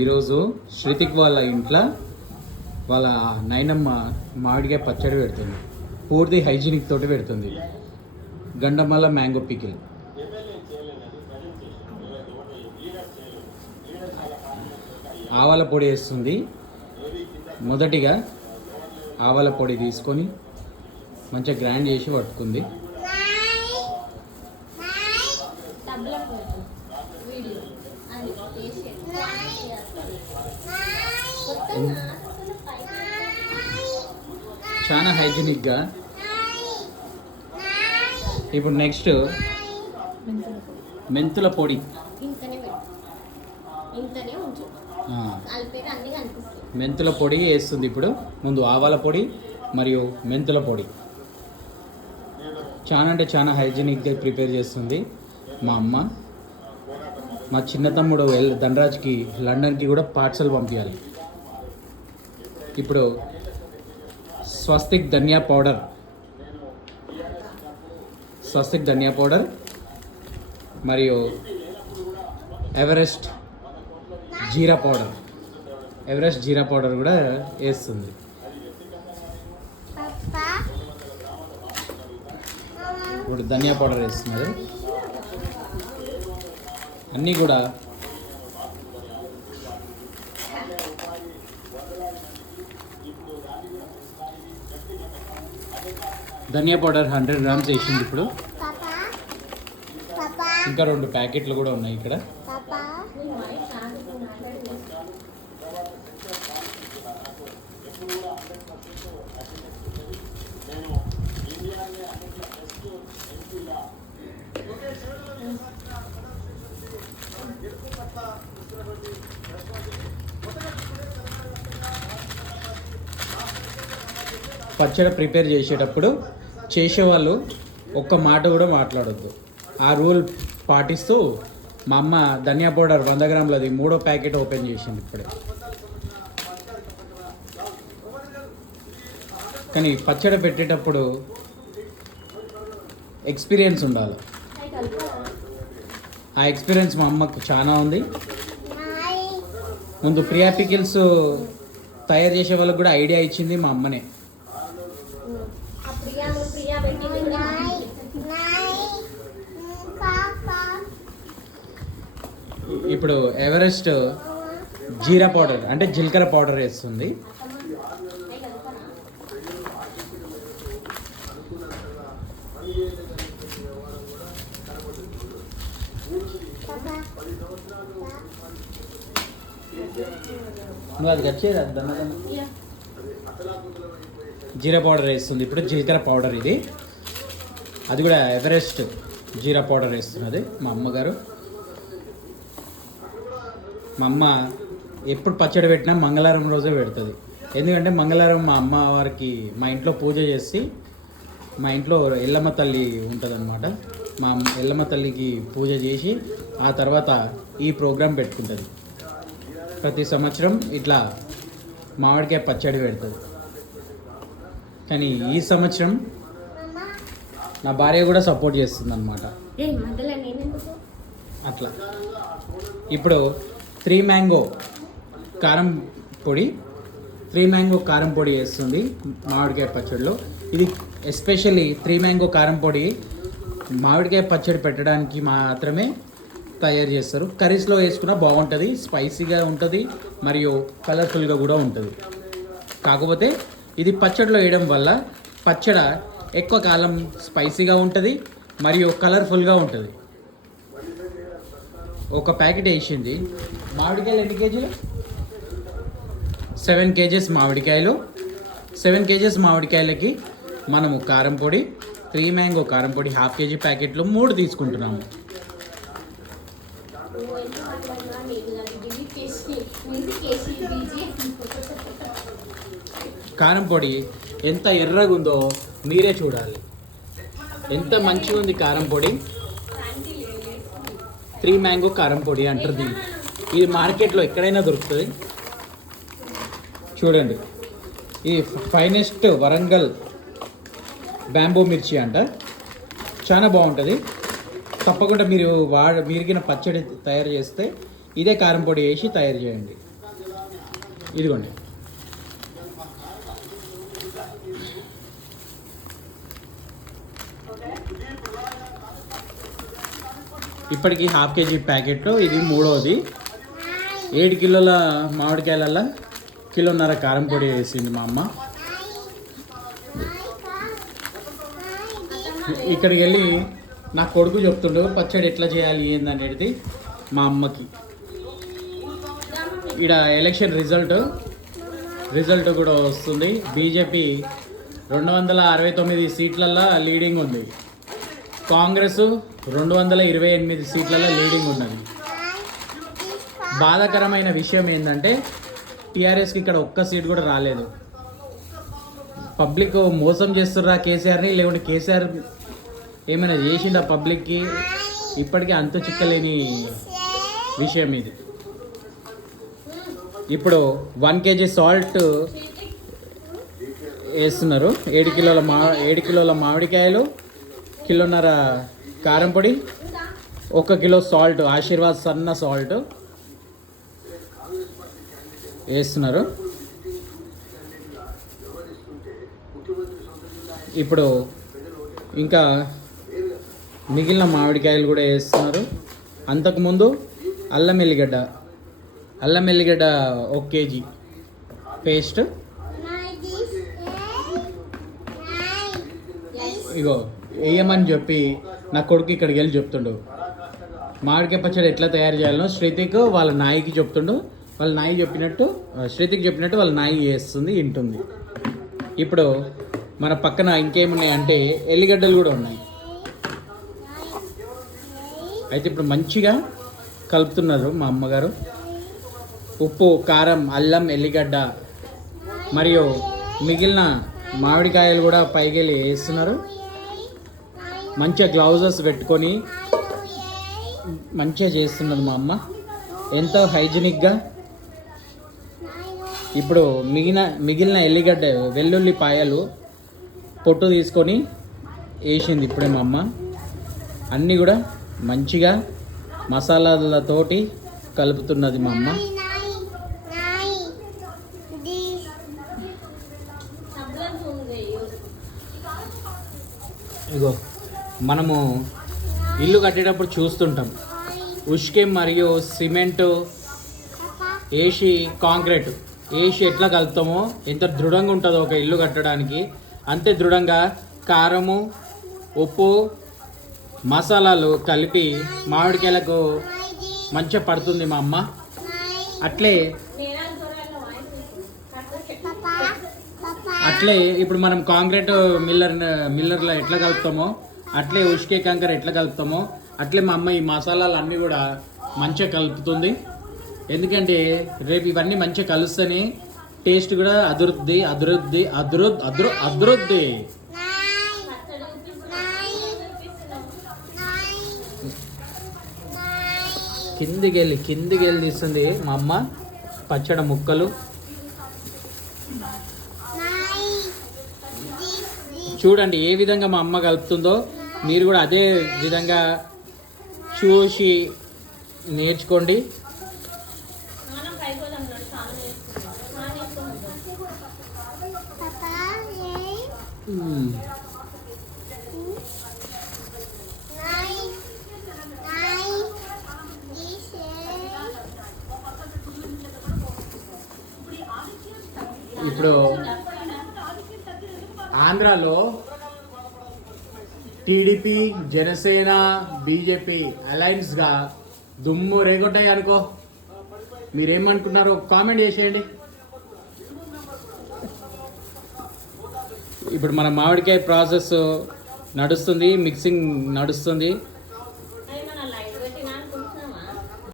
ఈరోజు శృతిక్ వాళ్ళ ఇంట్లో వాళ్ళ నాయనమ్మ మామిడికాయ పచ్చడి పెడుతుంది. పూర్తి హైజీనిక్ తోటి పెడుతుంది. Gandamalla mango pickle. ఆవాల పొడి వేస్తుంది. మొదటిగా ఆవాల పొడి తీసుకొని మంచిగా గ్రైండ్ చేసి పట్టుకుంది. చాలా హైజీనిక్గా. ఇప్పుడు నెక్స్ట్ మెంతుల పొడి. మెంతుల పొడి వేస్తుంది. ఇప్పుడు ముందు ఆవాల పొడి మరియు మెంతుల పొడి. చాలా అంటే చాలా హైజీనిక్గా ప్రిపేర్ చేస్తుంది మా అమ్మ. మా చిన్న తమ్ముడు ధనరాజ్కి లండన్కి కూడా పార్సల్ పంపించాలి. ఇప్పుడు స్వస్తిక్ ధనియా పౌడర్ మరియు ఎవరెస్ట్ జీరా పౌడర్ కూడా వేస్తుంది. ఇప్పుడు ధనియా పౌడర్ వేస్తున్నారు. అన్నీ కూడా ధనియా పౌడర్ 100 గ్రామ్స్ వేసింది. ఇప్పుడు ఇంకా 2 ప్యాకెట్లు కూడా ఉన్నాయి ఇక్కడ. పచ్చడి ప్రిపేర్ చేసేటప్పుడు చేసేవాళ్ళు ఒక్క మాట కూడా మాట్లాడొద్దు. ఆ రూల్ పాటిస్తూ మా అమ్మ ధనియా పౌడర్ 100 గ్రాములది 3వ ప్యాకెట్ ఓపెన్ చేసింది ఇప్పుడే. కానీ పచ్చడి పెట్టేటప్పుడు ఎక్స్పీరియన్స్ ఉండాలి. ఆ ఎక్స్పీరియన్స్ మా అమ్మకు చాలా ఉంది. ముందు ప్రియా పికిల్స్ తయారు చేసే వాళ్ళకి కూడా ఐడియా ఇచ్చింది మా అమ్మనే. ఇప్పుడు ఎవరెస్ట్ జీరా పౌడర్ అంటే జీలకర్ర పౌడర్ వేస్తుంది. అది వచ్చేది జీరా పౌడర్ వేస్తుంది. ఇప్పుడు జీలకర్ర పౌడర్ ఇది. అది కూడా ఎవరెస్ట్ జీరా పౌడర్ వేస్తున్నది మా అమ్మగారు. మా అమ్మ ఎప్పుడు పచ్చడి పెట్టినా మంగళవారం రోజే పెడుతుంది. ఎందుకంటే మంగళవారం మా అమ్మ వారికి మా ఇంట్లో పూజ చేసి, మా ఇంట్లో ఎల్లమ్మ తల్లి ఉంటుందన్నమాట. మా ఎల్లమ్మ తల్లికి పూజ చేసి ఆ తర్వాత ఈ ప్రోగ్రాం పెట్టుకుంటుంది. ప్రతి సంవత్సరం ఇట్లా మామిడికాయ పచ్చడి పెడుతుంది. కానీ ఈ సంవత్సరం నా భార్య కూడా సపోర్ట్ చేస్తుంది అన్నమాట. అట్లా ఇప్పుడు 3 మ్యాంగో కారం పొడి వేస్తుంది మామిడికాయ పచ్చడిలో. ఇది ఎస్పెషల్లీ 3 మ్యాంగో కారం పొడి మామిడికాయ పచ్చడి పెట్టడానికి మాత్రమే తయారు చేస్తారు. కర్రీస్లో వేసుకున్నా బాగుంటుంది, స్పైసీగా ఉంటుంది మరియు కలర్ఫుల్గా కూడా ఉంటుంది. కాకపోతే ఇది పచ్చడిలో వేయడం వల్ల పచ్చడి ఎక్కువ కాలం స్పైసీగా ఉంటుంది మరియు కలర్ఫుల్గా ఉంటుంది. ఒక ప్యాకెట్ వేసింది. మామిడికాయలు ఎన్ని కేజీలు? 7 కేజెస్ మామిడికాయలు. 7 కేజెస్ మామిడికాయలకి మనము కారం పొడి 3 మ్యాంగో కారం పొడి 1/2 కేజీ ప్యాకెట్లు 3 తీసుకుంటున్నాము. కారం పొడి ఎంత ఎర్రగా ఉందో మీరే చూడాలి. ఎంత మంచిగా ఉంది కారం పొడి. 3 మ్యాంగో కారం పొడి అంటారు దీన్ని. ఇది మార్కెట్లో ఎక్కడైనా దొరుకుతుంది. చూడండి, ఇది ఫైనెస్ట్ వరంగల్ బ్యాంబూ మిర్చి అంట. చాలా బాగుంటుంది. తప్పకుండా మీరు మీరిగిన పచ్చడి తయారు చేస్తే ఇదే కారం పొడి వేసి తయారు చేయండి. ఇదిగోండి. ఇప్పటికి 1/2 kg ప్యాకెట్, ఇది మూడవది. 7 కిలోల మామిడికాయలల్లో 1.5 కిలో కారం పొడి వేసింది మా అమ్మ. ఇక్కడికి వెళ్ళి నా కొడుకు చెప్తుండు పచ్చడి ఎట్లా చేయాలి ఏందనేది మా అమ్మకి. ఇక్కడ ఎలక్షన్ రిజల్ట్ కూడా వస్తుంది. బీజేపీ 269 సీట్లల్లో లీడింగ్ ఉంది. కాంగ్రెస్ 228 సీట్లలో లీడింగ్ ఉన్నది. బాధాకరమైన విషయం ఏంటంటే టీఆర్ఎస్కి ఇక్కడ ఒక్క సీట్ కూడా రాలేదు. పబ్లిక్ మోసం చేస్తుర్రా కేసీఆర్ని, లేకుంటే కేసీఆర్ ఏమైనా చేసిండా పబ్లిక్కి? ఇప్పటికీ అంతు చిక్కలేని విషయం ఇది. ఇప్పుడు 1 kg సాల్ట్ వేస్తున్నారు. 7 కిలోల మామిడికాయలు, 1.5 కిలో కారం పొడి, 1 కిలో సాల్ట్, ఆశీర్వాద్ సన్న సాల్ట్ వేస్తున్నారు. ఇప్పుడు ఇంకా మిగిలిన మామిడికాయలు కూడా వేస్తున్నారు. అంతకుముందు అల్లం ఎల్లిగడ్డ 1 kg పేస్ట్, ఇగో వేయమని చెప్పి నా కొడుకు ఇక్కడికి వెళ్ళి చెప్తుండు. మామిడికాయ పచ్చడి ఎట్లా తయారు చేయాలనో శ్రీతిక్ వాళ్ళ నాయికి చెప్తుండు. వాళ్ళ నాయి చెప్పినట్టు, శ్రీతికి చెప్పినట్టు వాళ్ళ నాయి చేస్తుంది, వింటుంది. ఇప్పుడు మన పక్కన ఇంకేమున్నాయంటే ఎల్లిగడ్డలు కూడా ఉన్నాయి. అయితే ఇప్పుడు మంచిగా కలుపుతున్నారు మా అమ్మగారు. ఉప్పు, కారం, అల్లం, ఎల్లిగడ్డ మరియు మిగిలిన మామిడికాయలు కూడా పైకెళ్ళి వేస్తున్నారు. మంచిగా గ్లౌజెస్ పెట్టుకొని మంచిగా చేస్తున్నది మా అమ్మ, ఎంతో హైజీనిక్గా. ఇప్పుడు మిగిలిన ఎల్లిగడ్డ, వెల్లుల్లిపాయలు పొట్టు తీసుకొని వేసింది ఇప్పుడే మా అమ్మ. అన్నీ కూడా మంచిగా మసాలాలతోటి కలుపుతున్నది మా అమ్మ. ఇగో మనము ఇల్లు కట్టేటప్పుడు చూస్తుంటాం, ఉష్కే మరియు సిమెంటు వేసి కాంక్రీట్ వేసి ఎట్లా కలుపుతామో, ఎంత దృఢంగా ఉంటుందో ఒక ఇల్లు కట్టడానికి, అంతే దృఢంగా కారము, ఉప్పు, మసాలాలు కలిపి మామిడికాయలకు మంచిగా పడుతుంది మా అమ్మ. అట్లే ఇప్పుడు మనం కాంక్రీట్ మిల్లర్లో ఎట్లా కలుపుతామో, అట్లే ఉష్కే కంకర ఎట్లా కలుపుతామో, అట్లే మా అమ్మ ఈ మసాలాలు అన్నీ కూడా మంచిగా కలుపుతుంది. ఎందుకంటే రేపు ఇవన్నీ మంచిగా కలుస్తేనే టేస్ట్ కూడా అదురుద్ది. కిందికి వెళ్ళి తీస్తుంది మా అమ్మ పచ్చడి ముక్కలు. చూడండి ఏ విధంగా మా అమ్మ కలుపుతుందో, మీరు కూడా అదే విధంగా చూసి నేర్చుకోండి. ఇప్పుడు ఆంధ్రాలో టీడీపీ, జనసేన, బీజేపీ అలయన్స్గా దుమ్ము రేగొట్టాయి అనుకో. మీరేమనుకున్నారో కామెంట్ చేసేయండి. ఇప్పుడు మన మామిడికాయ ప్రాసెస్ నడుస్తుంది, మిక్సింగ్ నడుస్తుంది.